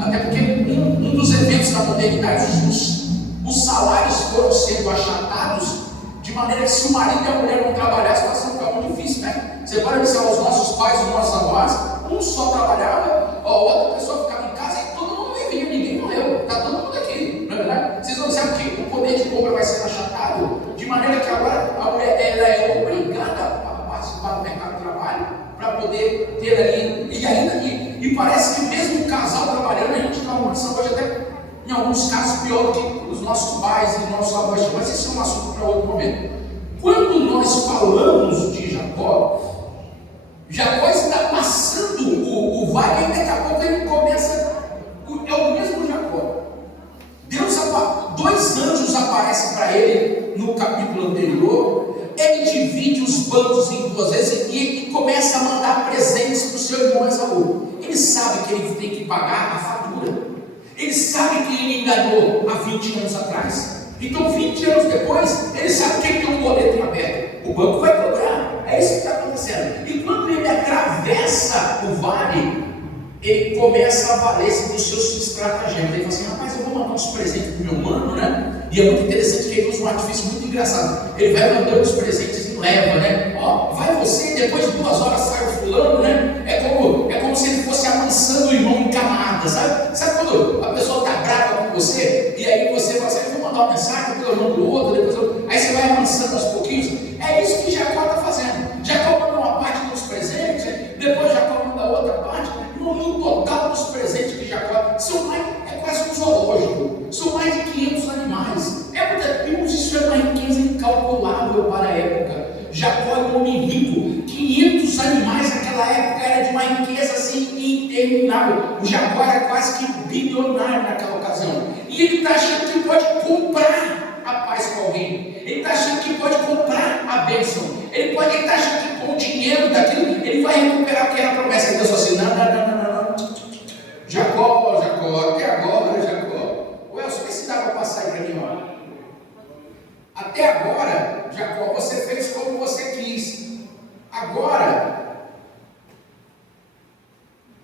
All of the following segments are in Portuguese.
Até porque um dos eventos da modernidade, os salários foram sendo achatados, de maneira que se o marido e a mulher não trabalhassem, a situação ficava muito difícil, né? Você pode observar os nossos pais, os nossos avós, um só trabalhava, a outra pessoa ficava em casa e todo mundo vivia, ninguém morreu, está todo mundo aqui, não é verdade? Vocês observam que o poder de compra vai sendo achatado, de maneira que agora a mulher ela é obrigada a participar do mercado de trabalho, para poder ter ali, e parece que mesmo o casal trabalhando, a gente está uma condição hoje até, em alguns casos, pior do que os nossos pais e nossos avós, mas esse é um assunto para outro momento. Quando nós falamos de Jacó está passando o vale, e daqui a pouco ele começa, é o mesmo Jacó. Dois anjos aparecem para ele no capítulo anterior. Ele divide os bandos em duas vezes e começa a mandar presentes para o seu irmão Esaú. Ele sabe que ele tem que pagar a fatura. Ele sabe que ele enganou há 20 anos atrás. Então, 20 anos depois, ele sabe que tem um boleto em aberto. O banco vai cobrar. É isso que está acontecendo. E quando ele atravessa o vale, ele começa a valer-se dos seus estratagemas. Ele fala assim: rapaz, eu vou mandar uns presentes para o meu mano, né? E é muito interessante que ele usa um artifício muito engraçado. Ele vai mandando os presentes em leva, né? Ó, vai você, depois de 2 horas sai o fulano, né? É como se ele fosse amansando o irmão em camadas, sabe? Sabe quando a pessoa está brava com você, e aí você fala assim: eu vou mandar uma mensagem, depois eu mando outro, aí você vai amansando aos pouquinhos. É isso que Jacó está fazendo. Jacó manda uma parte dos presentes, depois Jacó manda outra parte. No total dos presentes de Jacó, é quase um zoológico, são mais de 500 animais. Isso é uma riqueza incalculável para a época. Jacó é um homem rico, 500 animais naquela época era de uma riqueza assim interminável. O Jacó era quase que bilionário naquela ocasião, e ele está achando que pode comprar a paz com alguém, ele está achando que pode comprar a bênção, ele está achando que com o dinheiro daquilo ele vai recuperar o que era a promessa de Deus. Assim, não. Jacó, até agora, Jacó. Ué, eu só se dá para passar aí para mim, ó. Até agora, Jacó, você fez como você quis. Agora,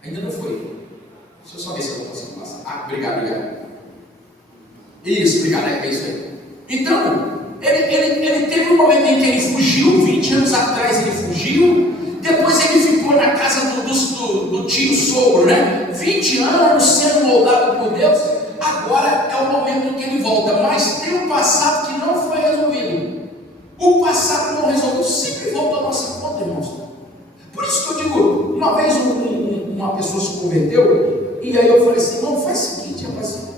ainda não foi. Deixa eu só ver se eu consigo passar. Ah, obrigado. Isso, obrigado, é isso aí. Então, ele teve um momento em que ele fugiu, 20 anos atrás ele fugiu. Depois ele ficou na casa do tio sogro, né? 20 anos sendo moldado por Deus. Agora é o momento em que ele volta. Mas tem um passado que não foi resolvido. O passado não resolvido sempre volta à nossa conta, irmãos. Por isso que eu digo, uma vez uma pessoa se converteu, e aí eu falei assim: não, faz o seguinte, rapaz,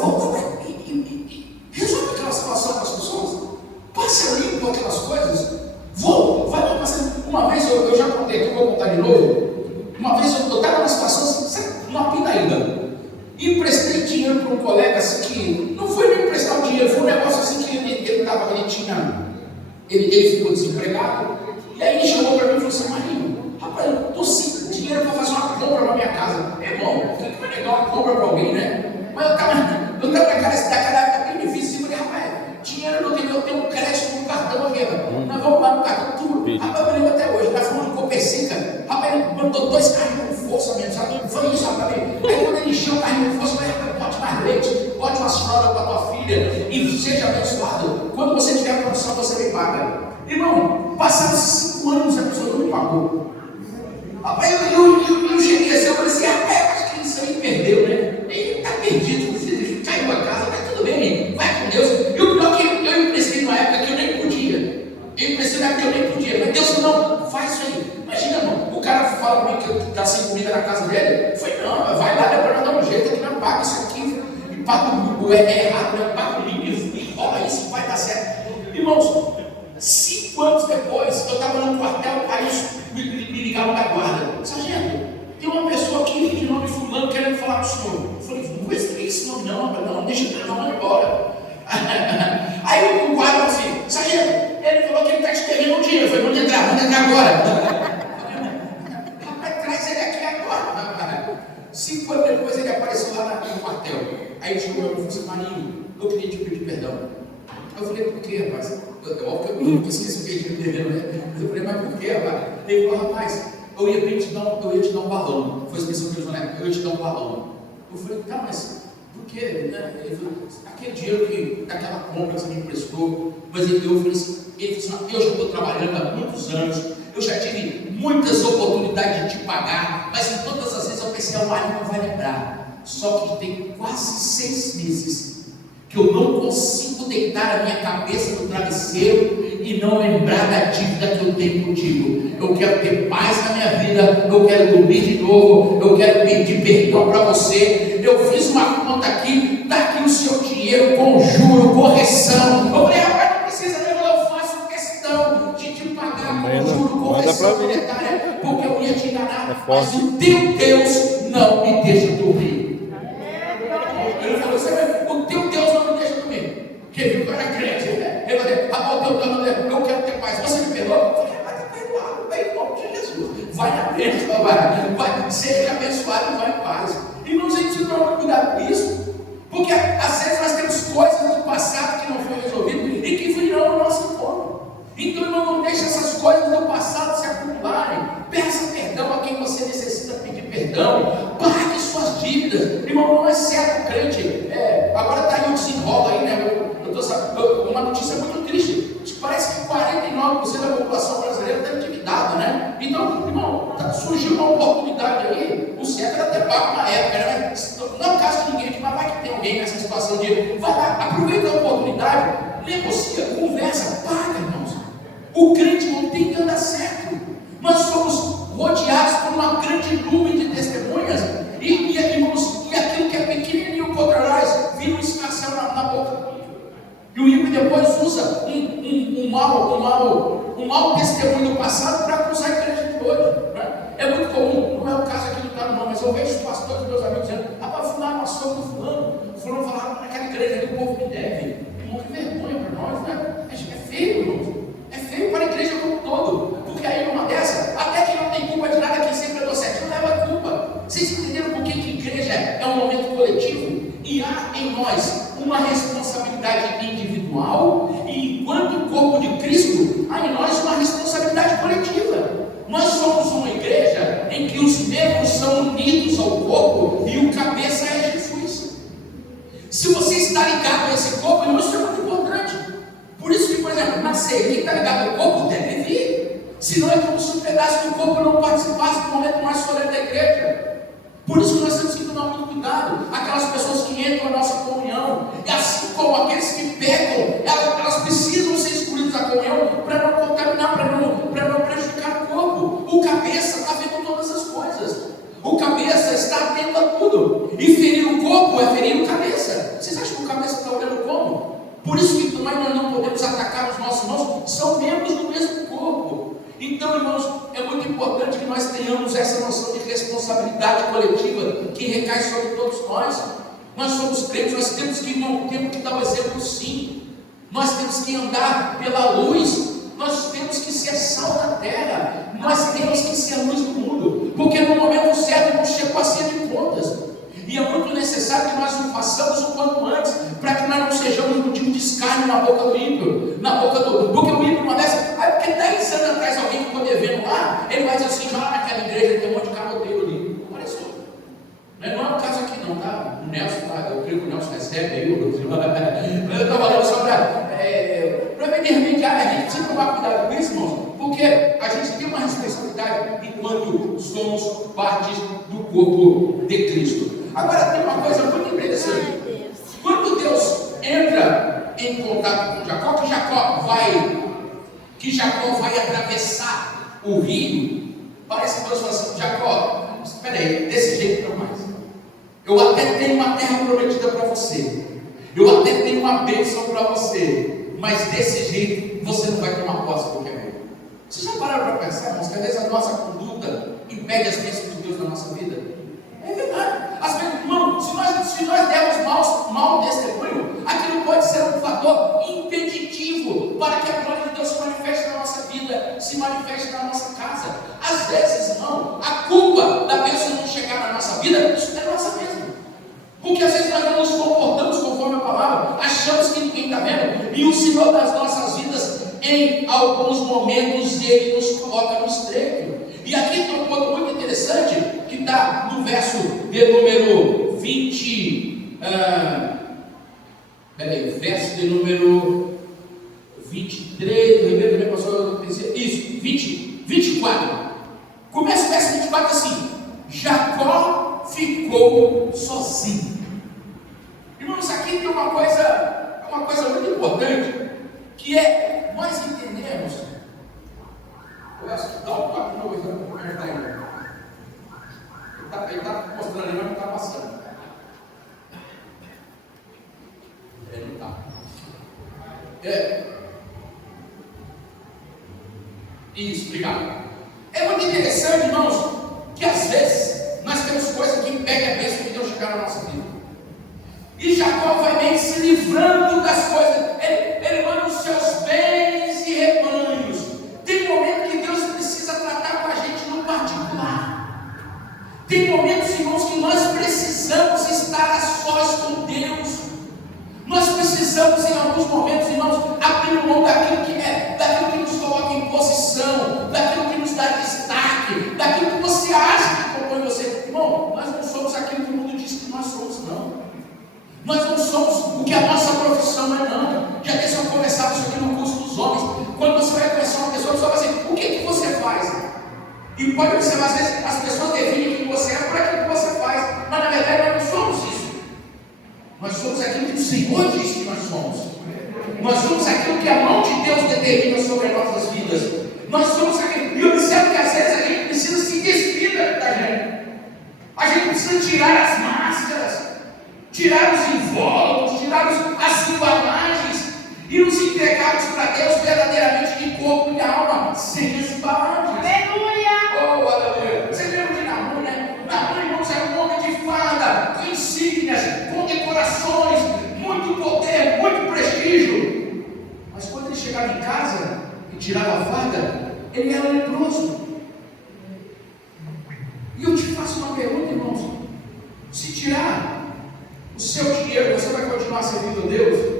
volta lá e resolve aquela situação com as pessoas. Passa limpo aquelas coisas. Vai lá passando. Uma vez eu já contei aqui, eu vou contar de novo. Uma vez eu estava numa situação assim, uma pindaíba. Emprestei dinheiro para um colega assim que não foi nem emprestar o dinheiro, foi um negócio assim que ele ficou desempregado. E aí ele chamou para mim e falou assim: Marinho, rapaz, eu estou sem dinheiro para fazer uma compra na minha casa. Irmão, que vai negar uma compra para alguém, né? Mas eu estava naquela época bem difícil. Eu falei: rapaz, dinheiro eu não tenho, eu tenho um crédito no cartão aqui. Nós vamos lá no cartão, tudo. Rapaz, eu lembro até hoje, nós fomos no Copercica. Rapaz, ele mandou 2 carrinhos com força mesmo, sabe? Foi isso, rapaz. Aí quando ele encheu o carrinho com força, eu falei: bote mais leite, bote umas fraldas para tua filha e seja abençoado. Quando você tiver a condição, você me paga. Irmão, passaram 5 anos, a pessoa não me pagou. Rapaz, eu cheguei assim, eu falei assim: rapaz, acho que isso aí perdeu, né? Ele está perdido, caiu a casa, mas tudo bem, vai com Deus. E o pior é que eu emprestei numa época que eu nem podia. Mas Deus não, faz isso aí. Imagina, irmão, o cara fala para mim que está sem comida na casa dele. Eu falei: não, vai lá, depois nós damos um jeito aqui, não paga isso aqui. E paga o errado, né? Paga o limpo e rola isso, vai dar certo. Irmãos, 5 anos depois, eu estava no quartel, aí me ligaram da guarda: sargento, tem uma pessoa aqui de nome fulano querendo falar com o senhor. Eu falei: não vou escrever esse nome não, deixa eu não embora. Aí o guarda falou assim: sargento, ele falou que ele está te devendo um dinheiro. Eu falei: manda entrar agora. Rapaz, traz ele aqui agora. 5 anos depois ele apareceu lá no quartel. Aí ele chegou e falou assim: Marinho, eu queria te pedir perdão. Eu falei: por quê, rapaz? Eu nunca esqueci o que ele me devendo, né? Eu falei: mas por quê, rapaz? Ele falou: rapaz, eu ia te dar um balão. Foi a expressão que ele falou: eu ia te dar um balão. Eu falei, tá, mas por quê? Né? Ele falou, aquele dinheiro daquela compra que você me emprestou. Mas eu falei assim, eu já estou trabalhando há muitos anos, eu já tive muitas oportunidades de te pagar, mas em todas as vezes eu pensei, o Mário não vai lembrar. Só que tem quase 6 meses que eu não consigo deitar a minha cabeça no travesseiro e não lembrar da dívida que eu tenho contigo. Eu quero ter paz na minha vida, eu quero dormir de novo, eu quero pedir perdão para você. Eu fiz uma conta aqui, está aqui o seu dinheiro com juro, correção. Eu falei, rapaz, não precisa nem, eu faço questão de te pagar com juro, correção monetária, porque eu ia te enganar, mas o teu Deus não me deixa dormir. Ele falou, o teu Deus não me deixa dormir. Porque viu que eu era crente, né? Ele falou, o teu Deus, eu quero ter paz. Você me perdoa? Eu falei, vai ter perdoado, vai em nome de Jesus. Vai na bênção, vai, seja abençoado e vai em paz. E não sei se não cuidar com isso, porque às vezes nós temos coisas do passado que não foram resolvidas e que virão ao nosso encontro. Então, irmão, não deixe essas coisas do passado se acumularem. Peça perdão a quem você necessita pedir perdão. Pague suas dívidas. Irmão, não é certo crente. Agora está aí um desenrola aí, né? Eu tô sabendo, uma notícia muito triste. Parece que 49% da população brasileira está endividada, né? Então, irmão, surgiu uma oportunidade aí. O certo era ter pago na época, né? Não é o caso de ninguém aqui, mas vai que tem alguém nessa situação de vai lá, aproveita a oportunidade, negocia, conversa, paga, irmãos. O crente não tem que andar certo. Nós somos rodeados por uma grande nuvem de testemunhas e aquilo que é pequenininho contra nós vira um escarcel na boca. E o ímpio depois usa um mau testemunho do passado para acusar a igreja de hoje. Né? É muito comum, não é o caso aqui do Tarumã, mas eu vejo os pastores, meus amigos, dizendo: rapaz, fulano passou do fulano falava naquela igreja que o povo me deve. Irmão, que vergonha para nós, né? É feio, irmão. É feio para a igreja como um todo. Porque aí numa dessa, até quem não tem culpa de nada, quem sempre andou certinho, leva a culpa. Vocês entenderam por que igreja é um momento coletivo? E há em nós uma responsabilidade individual, e enquanto corpo de Cristo, há em nós uma responsabilidade coletiva. Nós somos uma igreja em que os membros são unidos ao corpo e o cabeça é Jesus. Se você está ligado a esse corpo, irmão, isso é muito importante. Por isso que, por exemplo, na ceia, quem está ligado ao corpo deve vir. Senão é como se um pedaço do corpo não participasse do momento mais solene da igreja. Por isso que nós temos que tomar muito cuidado. Aquelas pessoas que entram na nossa comunhão, e assim como aqueles que pecam, elas precisam ser excluídas da comunhão para não contaminar, para não prejudicar o corpo. O cabeça está vendo todas as coisas. O cabeça está atento a tudo. E ferir o corpo é ferir o cabeça. Vocês acham que o cabeça está olhando como? Por isso que também nós não podemos atacar os nossos irmãos, são membros do mesmo corpo. Então, irmãos, é muito importante que nós tenhamos essa noção de responsabilidade coletiva que recai sobre todos nós. Nós somos crentes, nós temos que dar o exemplo, sim. Nós temos que andar pela luz, nós temos que ser sal da terra, nós temos que ser a luz do mundo, porque no momento certo não chegou a ser de contas. E é muito necessário que nós o façamos o quanto antes, para que nós não sejamos motivo de escárnio na boca do ímpio, porque o ímpio, uma dessas, porque 10 anos atrás alguém ficou devendo lá, ele vai dizer assim: já lá naquela igreja tem um monte de caroteiro ali. Apareceu. Não é o caso aqui não, tá? O Nelson, eu creio que o Nelson recebe aí, eu estou falando só para intermediar, a gente precisa tomar cuidado com isso, irmãos, porque a gente tem uma responsabilidade enquanto somos partes do corpo de Cristo. Agora tem uma coisa muito interessante. Quando Deus entra em contato com Jacó, que Jacó vai atravessar o rio, parece que Deus fala assim: Jacó, espera aí, desse jeito não mais. Eu até tenho uma terra prometida para você, eu até tenho uma bênção para você, mas desse jeito você não vai tomar posse de qualquer coisa. Vocês já pararam para pensar, irmãos, que às vezes a nossa conduta impede as bênçãos de Deus na nossa vida? É verdade. Às vezes, irmão, se nós dermos mau testemunho, aquilo pode ser um fator impeditivo para que a glória de Deus se manifeste na nossa vida, se manifeste na nossa casa. Às vezes, irmão, a culpa da bênção não chegar na nossa vida, isso é nossa mesmo. Porque às vezes nós não nos comportamos conforme a palavra, achamos que ninguém está vendo, e o Senhor das nossas vidas, em alguns momentos, Ele nos coloca no estreito. E aqui tem um ponto muito interessante, que está no verso de número verso de número 23, isso, 24. Começa o verso 24 assim: Jacó ficou sozinho. Irmãos, aqui tem uma coisa muito importante, que é, nós entendemos. Eu acho que dá um toque de novo, como é que está aí? Ele está mostrando ali, mas não está passando. Ele não está. Isso, obrigado. É muito interessante, irmãos, que às vezes nós temos coisas que impedem a bênção de Deus chegar na nossa vida. E Jacó vai meio se livrando das coisas. Ele manda os seus bens e rebanhos. Tem momento que Deus precisa tratar com a gente no particular. Tem momentos, irmãos, que nós precisamos estar a sós com Deus. Nós precisamos, em alguns momentos, irmãos, abrir mão daquilo que nos coloca em posição, daquilo que nos dá destaque, daquilo que você acha que propõe você. Irmão, nós não somos aquilo que o mundo diz que nós somos, não. Nós não somos o que a nossa profissão é, não. Já deixa eu começar isso aqui no curso dos homens. Quando você vai conhecer uma pessoa, você vai dizer, o que você faz? E pode observar, às vezes, as pessoas definem quem você é por aquilo que você faz, mas na verdade nós não somos isso. Nós somos aquilo que o Senhor diz que nós somos. Nós somos aquilo que a mão de Deus determina sobre as nossas vidas. Nós somos aquilo. E observe que às vezes a gente precisa se despir da gente. A gente precisa tirar as máscaras, tirar os invólucros, tirar as embalagens e nos entregarmos para Deus verdadeiramente de corpo e alma, sem as embalagens. Aleluia! Oh, aleluia! Você lembra de Naamã, né? Naamã, irmãos, era um homem de farda, com insígnias, com decorações, muito poder, muito prestígio. Mas quando ele chegava em casa e tirava a farda, ele era leproso. E eu te faço uma pergunta, irmãos: se tirar o seu dinheiro, você vai continuar servindo a Deus?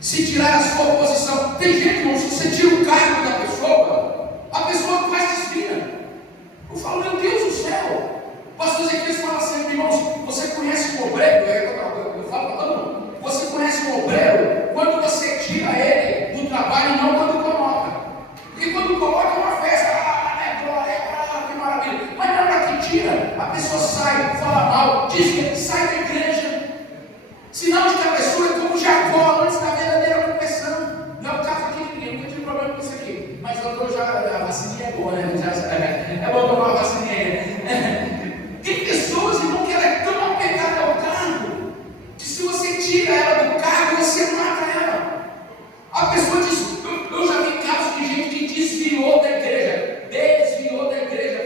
Se tirar a sua posição, tem gente, irmãos, se você tira o cargo da pessoa, a pessoa quase desvia. Eu falo, meu Deus do céu. O pastor Ezequiel fala sempre, irmãos, você conhece um obreiro? Eu falo para todo mundo, você conhece um obreiro quando você tira ele do trabalho e não quando coloca. Porque quando coloca é uma festa, glória, que maravilha. Mas na hora que tira, a pessoa sai, fala mal, diz que sai da igreja. Sinal de que a pessoa é como Jacó antes da verdadeira conversão. Não é o caso aqui de ninguém, nunca tive problema com isso aqui. Mas a vacininha é boa, né? É bom tomar uma vacininha. Tem pessoas, irmão, que ela é tão apegada ao cargo, que se você tira ela do cargo, você mata ela. A pessoa diz, eu já vi casos de gente que desviou da igreja,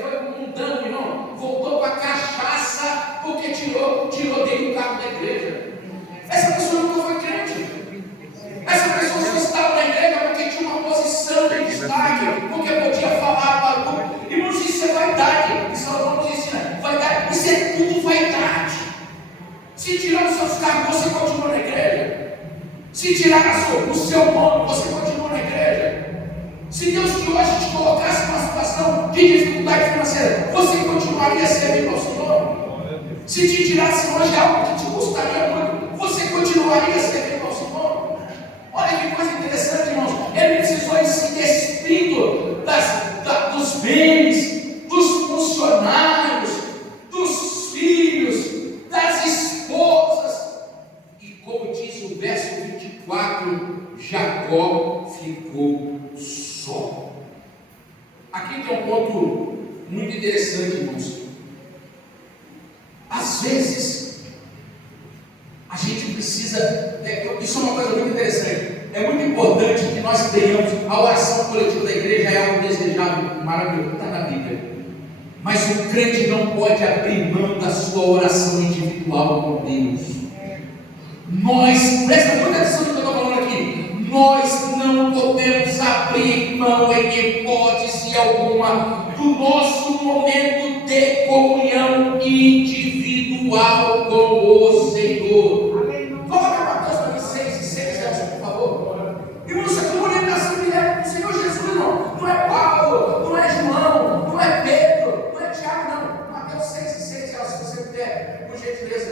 foi um dano, irmão, voltou com a cachaça, porque tirou dele o cargo da igreja. Essa pessoa nunca foi crente. Essa pessoa só estava na igreja porque tinha uma posição de destaque, porque podia falar para o público. Irmãos, isso é vaidade. Isso nos ensina. Vaidade, isso é tudo vaidade. Se tirar os seus cargos, você continua na igreja. Se tirar o seu nome, você continua na igreja. Se Deus que hoje te colocasse numa situação de dificuldade financeira, você continuaria servindo ao Senhor. Se te tirasse hoje algo que te custaria muito, você continuaria servindo ao Senhor. Olha que coisa interessante, irmãos. Ele precisou ir se despindo dos bens, dos funcionários, dos filhos, das esposas. E como diz o verso 24, Jacó ficou só. Aqui tem um ponto muito interessante, irmãos. Às vezes, a gente precisa, isso é uma coisa muito interessante, é muito importante que nós tenhamos, a oração coletiva da igreja é algo desejável, maravilhoso, está na Bíblia, mas o crente não pode abrir mão da sua oração individual com Deus. Presta muita atenção no que eu estou falando aqui, nós não podemos abrir mão em hipótese alguma do nosso momento de comunhão individual com o Senhor. Coloca Mateus para mim 6:6, Nelson, por favor. Irmãos, a comunicação me leva para o Senhor Jesus, irmão. Não é Paulo, não é João, não é Pedro, não é Tiago, não. Mateus 6:6, se você puder, por por gentileza,